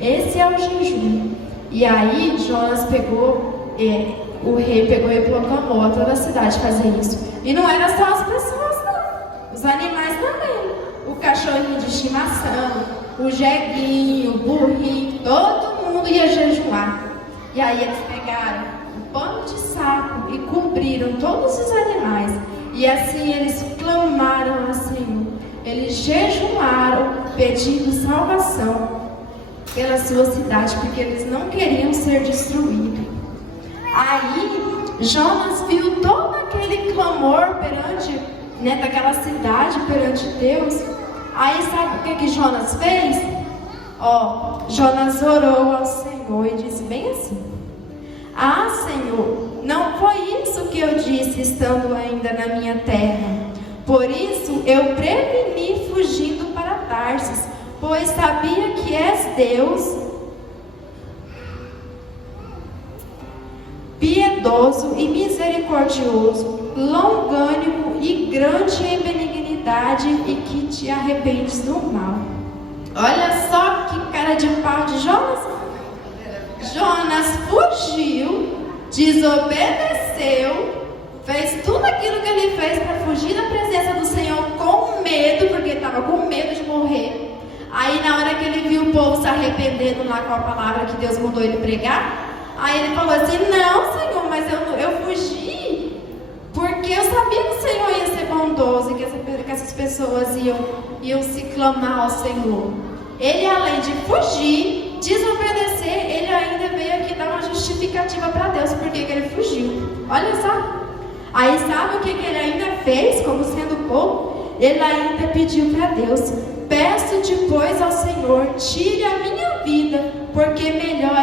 esse é o jejum. E aí Jonas o rei pegou e proclamou a toda a cidade fazer isso. E não era só as pessoas, não. Os animais também. O cachorrinho de estimação, o jeguinho, o burrinho, todo mundo ia jejuar. E aí eles pegaram um pano de saco e cobriram todos os animais. E assim eles clamaram ao Senhor. Eles jejuaram pedindo salvação pela sua cidade, porque eles não queriam ser destruídos. Aí Jonas viu todo aquele clamor perante, daquela cidade perante Deus. Aí sabe o que Jonas fez? Jonas orou ao Senhor e disse bem assim: Ah, Senhor, não foi isso que eu disse estando ainda na minha terra. Por isso eu preveni fugindo para Tarsis, pois sabia que és Deus, piedoso e misericordioso, longânimo e grande em benignidade, e que te arrependes do mal. Olha só que cara de pau de Jonas. Jonas fugiu, desobedeceu, fez tudo aquilo que ele fez para fugir da presença do Senhor com medo, porque estava com medo de morrer. Aí na hora que ele viu o povo se arrependendo lá com a palavra que Deus mandou ele pregar, aí ele falou assim: não, Senhor, mas eu fugi porque eu sabia que o Senhor ia ser bondoso e que essas pessoas iam se clamar ao Senhor. Ele, além de fugir, desobedecer, ele ainda veio aqui dar uma justificativa para Deus porque que ele fugiu. Olha só. Aí sabe o que ele ainda fez, como sendo povo? Ele ainda pediu para Deus: peço-te, pois, ao Senhor, tire a minha vida, porque melhor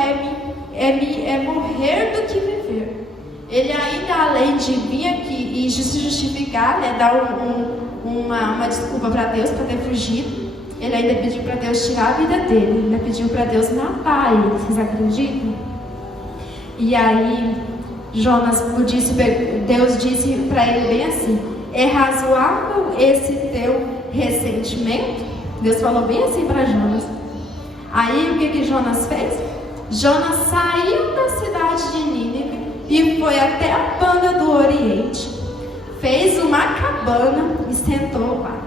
é morrer do que viver. Ele ainda, além de vir aqui e se justificar, dar uma desculpa para Deus por ter fugido, ele ainda pediu para Deus tirar a vida dele, ainda pediu para Deus matar ele. Vocês acreditam? E aí Deus disse para ele bem assim: é razoável esse teu ressentimento? Deus falou bem assim para Jonas. Aí o que Jonas fez? Jonas saiu da cidade de Nínive e foi até a banda do Oriente, fez uma cabana e sentou lá.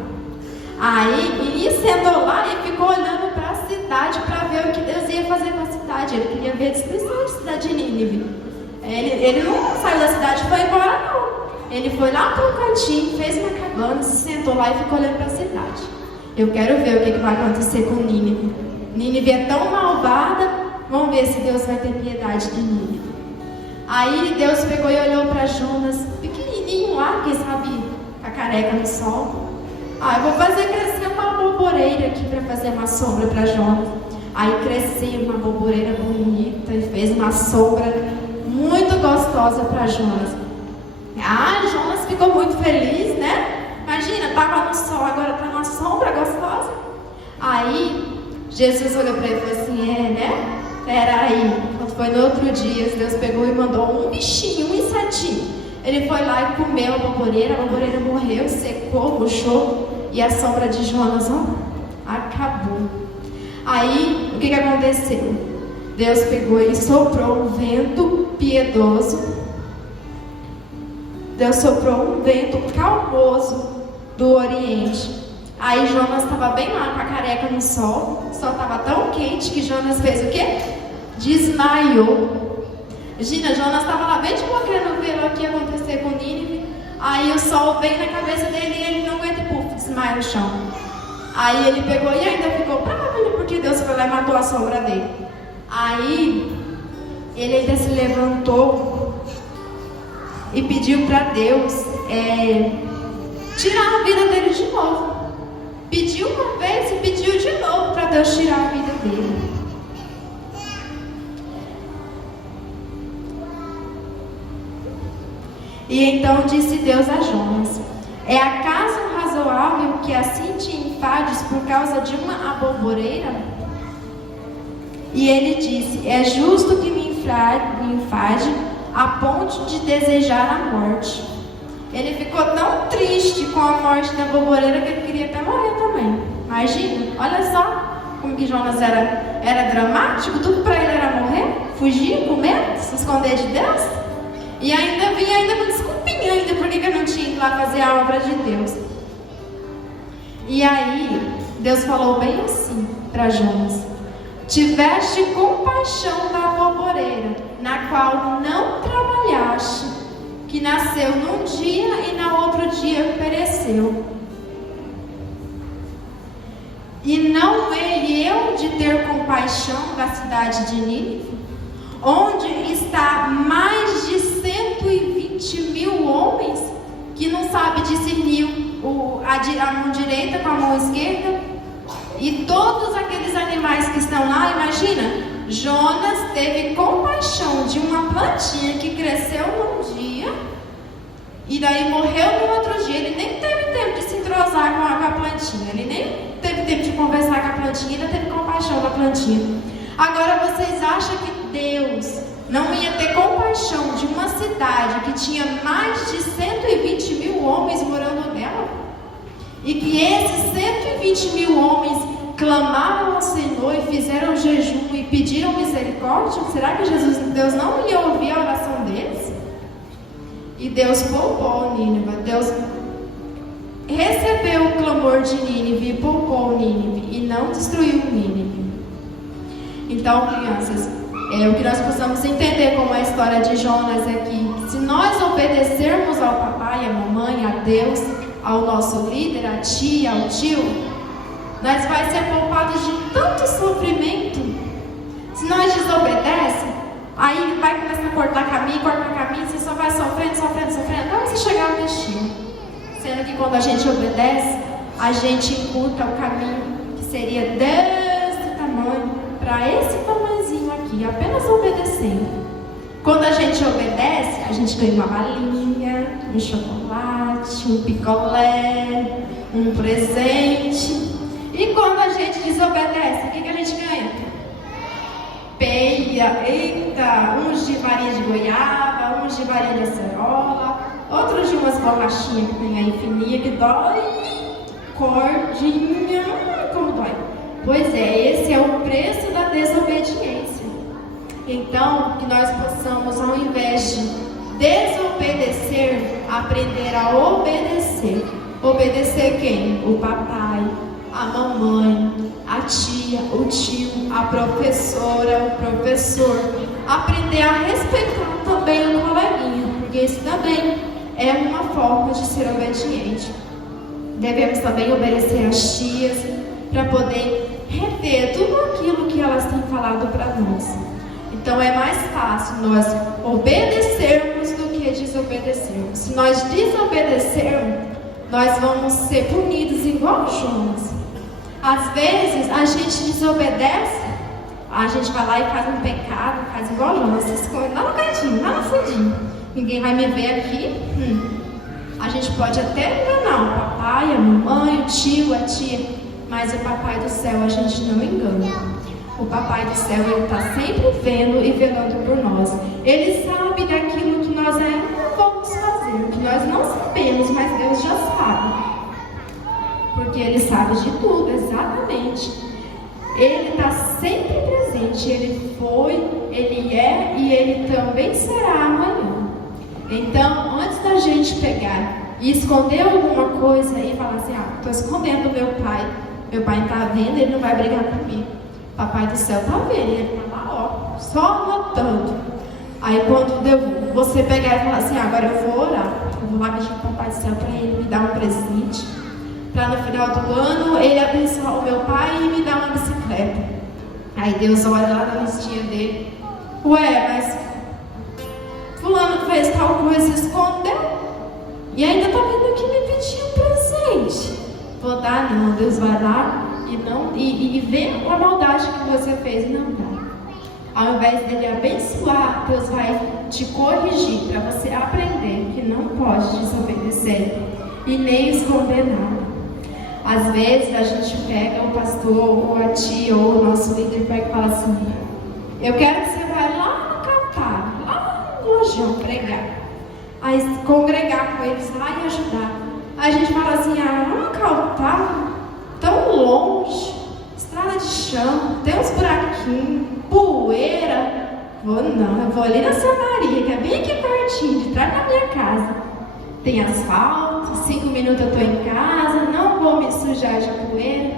Aí sentou lá e ficou olhando para a cidade para ver o que Deus ia fazer com a cidade. Ele queria ver a destruição da cidade de Nínive. Ele não saiu da cidade e foi embora, não. Ele foi lá para um cantinho, fez uma cabana, se sentou lá e ficou olhando para a cidade. Eu quero ver o que vai acontecer com Nínive. Nínive é tão malvada, vamos ver se Deus vai ter piedade de Nínive. Aí Deus pegou e olhou para Jonas, pequenininho lá, quem sabe, a careca no sol. Eu vou fazer crescer uma borboreira aqui para fazer uma sombra para Jonas. Aí cresceu uma borboreira bonita e fez uma sombra muito gostosa para Jonas. Jonas ficou muito feliz, né? Imagina, estava no sol, agora está numa sombra gostosa. Aí Jesus olhou para ele e falou assim: né? Peraí. Quando foi no outro dia, Deus pegou e mandou um bichinho, um insetinho. Ele foi lá e comeu a borboreira morreu, secou, murchou, e a sombra de Jonas, acabou. Aí, o que aconteceu? Deus pegou e soprou um vento piedoso. Deus soprou um vento calmoso do Oriente. Aí Jonas estava bem lá com a careca no sol. O sol estava tão quente que Jonas fez o quê? Desmaiou. Imagina, Jonas estava lá bem de boa querendo ver o que ia acontecer com Nínive. Aí o sol veio na cabeça dele e ele não aguenta, desmaia no chão. Aí ele pegou e ainda ficou bravo porque Deus foi lá e matou a sombra dele. Aí ele ainda se levantou e pediu para Deus tirar a vida dele de novo. Pediu uma vez e pediu de novo para Deus tirar a vida dele. E então disse Deus a Jonas: é acaso razoável que assim te enfades por causa de uma borboreira? E ele disse: é justo que me enfade a ponto de desejar a morte. Ele ficou tão triste com a morte da borboreira que ele queria até morrer também. Imagina, olha só. como que Jonas era dramático, tudo para ele era morrer, fugir com medo, se esconder de Deus. E ainda vinha com desculpinha ainda, porque eu não tinha ido lá fazer a obra de Deus. E aí, Deus falou bem assim para Jonas: tiveste compaixão da polvoreira, na qual não trabalhaste, que nasceu num dia e na outro dia pereceu. E não hei eu de ter compaixão da cidade de Nínive, onde está mais de 120.000 homens, que não sabe discernir a mão direita com a mão esquerda, e todos aqueles animais que estão lá. Imagina, Jonas teve compaixão de uma plantinha que cresceu num dia e daí morreu no outro dia. Ele nem teve tempo de se entrosar com a plantinha, ele nem teve tempo de conversar com a plantinha, ainda teve compaixão da plantinha. Agora vocês acham que Deus não ia ter compaixão de uma cidade que tinha mais de 120.000 homens morando nela? E que esses 120.000 homens clamaram ao Senhor e fizeram jejum e pediram misericórdia? Será que Deus não ia ouvir a oração deles? E Deus poupou Nínive. Deus recebeu o clamor de Nínive e poupou Nínive e não destruiu Nínive. Então, crianças, o que nós possamos entender como a história de Jonas é que, se nós obedecermos ao papai, à mamãe, a Deus, ao nosso líder, a tia, ao tio, nós vai ser poupados de tanto sofrimento. Se nós desobedecemos, aí vai começar a cortar caminho, você só vai sofrendo, até você chegar no destino. Sendo que quando a gente obedece, a gente encurta o caminho que seria desse tamanho para esse tamanhozinho aqui, apenas obedecendo. Quando a gente obedece, a gente ganha uma balinha, um chocolate, um picolé, um presente. E quando a gente desobedece, o que a gente ganha? Peia, eita, uns de varinha de goiaba, uns de varinha de acerola, outros de umas borrachinhas que tem aí fininha, que dói, cordinha, como dói. Pois é, esse é o preço da desobediência. Então, que nós possamos, ao invés de desobedecer, aprender a obedecer. Obedecer quem? O papai, a mamãe, a tia, o tio, a professora, o professor. Aprender a respeitar também o coleguinha, porque isso também é uma forma de ser obediente. Devemos também obedecer às tias, para poder reter tudo aquilo que elas têm falado para nós. Então é mais fácil nós obedecermos do que desobedecermos. Se nós desobedecermos, nós vamos ser punidos igual Jonas. Às vezes a gente desobedece, a gente vai lá e faz um pecado, faz igual Jonas, se esconde lá no cantinho, lá no fundinho. Ninguém vai me ver aqui. A gente pode até enganar o papai, a mamãe, o tio, a tia, mas o papai do céu a gente não engana. O papai do céu, ele está sempre vendo e velando por nós. Ele sabe daquilo que nós ainda não vamos fazer, que nós não sabemos, mas Deus já sabe. Porque Ele sabe de tudo, exatamente. Ele está sempre presente. Ele foi, Ele é e Ele também será amanhã. Então, antes da gente pegar e esconder alguma coisa e falar assim, estou escondendo do meu pai está vendo, ele não vai brigar comigo. Papai do céu está vendo, ele está lá, só anotando. Aí quando você pegar e falar assim, agora eu vou orar, eu vou lá pedir para o papai do céu para ele me dar um presente, para no final do ano ele abençoar o meu pai e me dar uma bicicleta. Aí Deus olha lá na listinha dele, mas fulano fez tal coisa e escondeu, e ainda está vindo aqui me pedir um presente. Vou dar não, Deus vai lá e vê a maldade que você fez e não dá. Ao invés dele abençoar, Deus vai te corrigir para você aprender que não pode desobedecer e nem esconder nada. Às vezes a gente pega o pastor ou a tia ou o nosso líder e fala assim, eu quero que você vá lá no Catar, lá no lojão pregar, aí congregar com eles lá e ajudar. Aí a gente fala assim, no Catar, tão longe, estrada de chão, tem uns buraquinhos, poeira. Vou não, eu vou ali na Santa Maria, que é bem aqui pertinho, de trás da minha casa. Tem asfalto, 5 minutos eu estou em casa, não vou me sujar de poeira.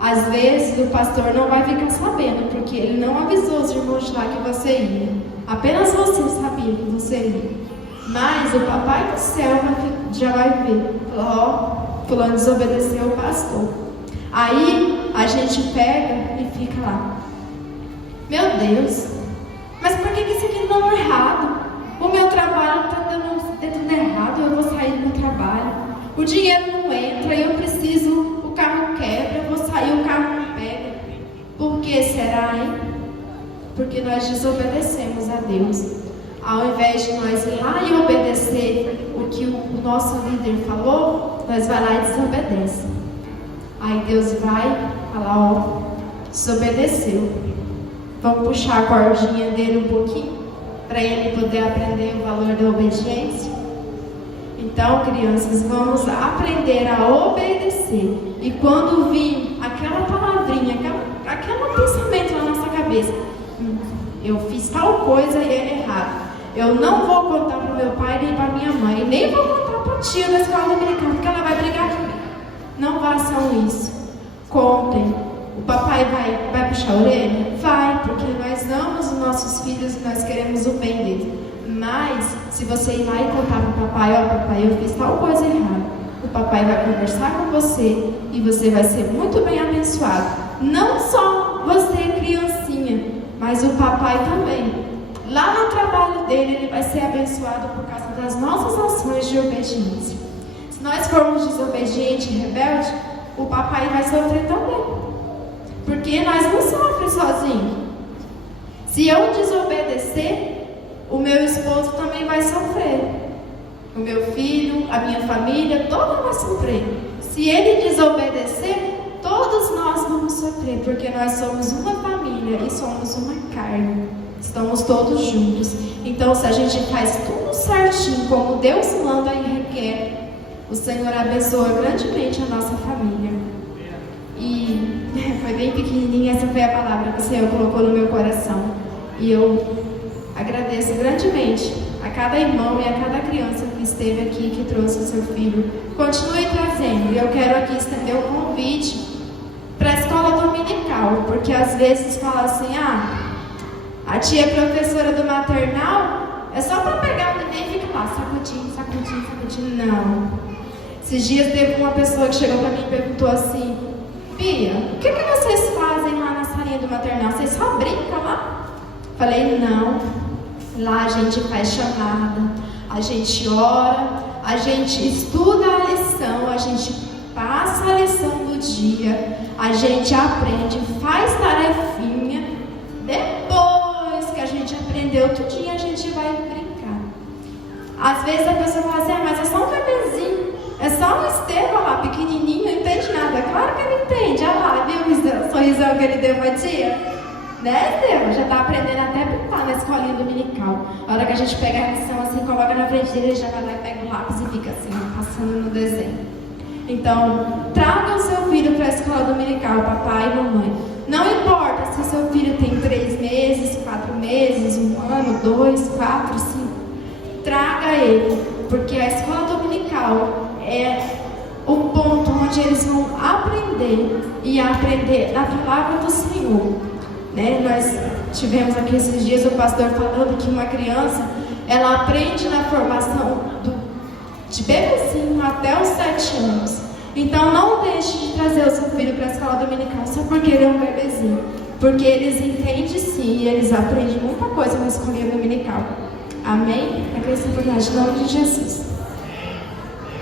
Às vezes o pastor não vai ficar sabendo, porque ele não avisou os irmãos lá que você ia. Apenas você sabia que você ia. Mas o papai do céu já vai ver. Fulano desobedeceu o pastor. Aí a gente pega e fica lá. Meu Deus, mas por que isso aqui não é errado? O meu trabalho está dando tudo errado, eu vou sair do meu trabalho. O dinheiro não entra, eu preciso, o carro quebra, eu vou sair, o carro não pega. Por que será, hein? Porque nós desobedecemos a Deus. Ao invés de nós ir lá e obedecer o que o nosso líder falou, nós vai lá e desobedece. Aí Deus vai falar, desobedeceu. Vamos puxar a cordinha dele um pouquinho, para ele poder aprender o valor da obediência. Então, crianças, vamos aprender a obedecer. E quando vir aquela palavrinha, aquele pensamento na nossa cabeça, eu fiz tal coisa e é errado. Eu não vou contar para o meu pai nem para minha mãe, nem vou contar para a tia da escola dominical, porque ela vai brigar comigo. Não façam isso. Contem. O papai vai puxar a orelha? Vai, porque nós amamos os nossos filhos e nós queremos o bem deles. Mas, se você ir lá e contar para o papai, papai, eu fiz tal coisa errada, o papai vai conversar com você e você vai ser muito bem abençoado. Não só você, criancinha, mas o papai também. Lá no trabalho dele, ele vai ser abençoado por causa das nossas ações de obediência. Se nós formos desobedientes e rebeldes, o papai vai sofrer também. Porque nós não sofremos sozinhos. Se eu desobedecer, o meu esposo também vai sofrer. O meu filho, a minha família, toda vai sofrer. Se ele desobedecer, todos nós vamos sofrer, porque nós somos uma família e somos uma carne. Estamos todos juntos. Então, se a gente faz tudo certinho, como Deus manda e requer, o Senhor abençoa grandemente a nossa família. E foi bem pequenininha, essa foi a palavra que o Senhor colocou no meu coração. E eu agradeço grandemente a cada irmão e a cada criança que esteve aqui, que trouxe o seu filho. Continue trazendo. E eu quero aqui estender o convite para a escola dominical, porque às vezes fala assim, a tia é professora do maternal, é só para pegar o neném e ficar lá, sacudindo. Não. Esses dias teve uma pessoa que chegou para mim e perguntou assim, Bia, o que vocês fazem lá na salinha do maternal? Vocês só brincam lá? Falei, não. Lá a gente faz chamada, a gente ora, a gente estuda a lição, a gente passa a lição do dia, a gente aprende, faz tarefinha. Depois que a gente aprendeu tudinho, a gente vai brincar. Às vezes a pessoa fala assim, mas é só um bebezinho, é só um Estevão lá, pequenininho, não entende nada. Claro que ele entende, olha lá, viu o sorrisão que ele deu pra tia? Né, Estevão? Já tá aprendendo até a pintar na escolinha dominical. A hora que a gente pega a lição assim, coloca na frente dele, ele já vai lá e pega o lápis e fica assim, passando no desenho. Então, traga o seu filho para a escola dominical, papai e mamãe. Não importa se o seu filho tem 3 meses, 4 meses, 1 ano, 2, 4, 5. Traga ele, porque a escola dominical é o ponto onde eles vão aprender e aprender a palavra do Senhor. Né? Nós tivemos aqui esses dias o pastor falando que uma criança, ela aprende na formação de bebezinho até os 7 anos. Então não deixe de trazer o seu filho para a escola dominical só porque ele é um bebezinho. Porque eles entendem sim e eles aprendem muita coisa na escolinha dominical. Amém? Agradeço por nós, em nome de Jesus.